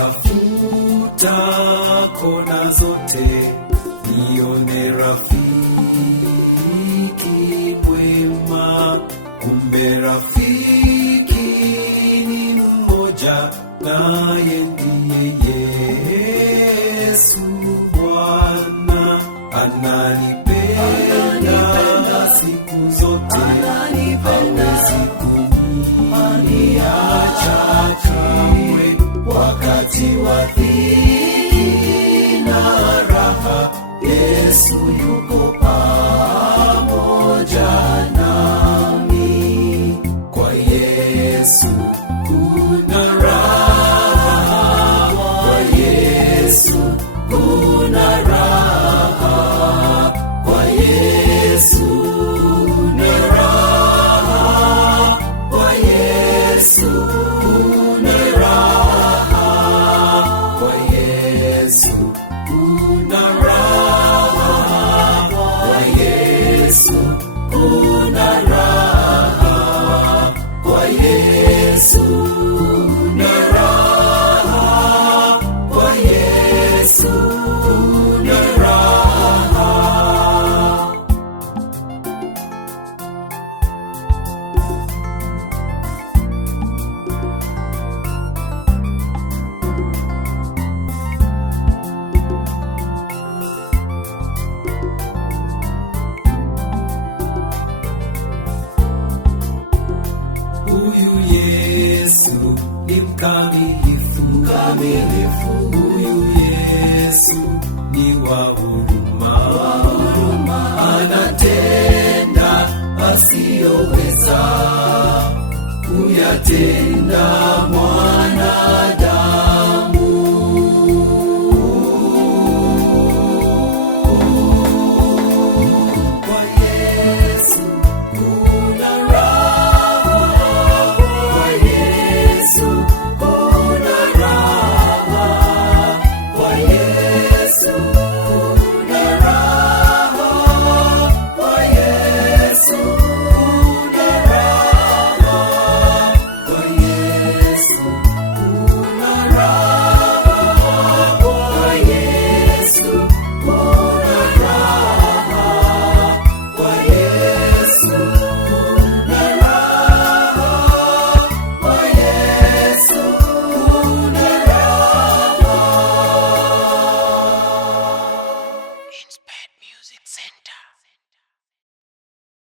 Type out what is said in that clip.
Natafuta kona zote nione rafiki mwema, kumbe rafiki ni mmoja, naye ndiye Yesu Bwana. Ananipenda siku zote, hawezi kuniacha kamwe. Wakati wa dhiki na raha, Yesu yuko pamoja nami. Kwa Yesu kuna raha, kwa Yesu kuna raha, kwa Yesu kuna raha, kwa Yesu kuna raha, kwa Yesu kuna raha, kwa Yesu kuna raha, kwa Yesu kuna raha, kwa Yesu kuna raha. Huyu Yesu ni mkamilifu, huyu Yesu ni wa huruma, anatenda asiyoweza kuyatenda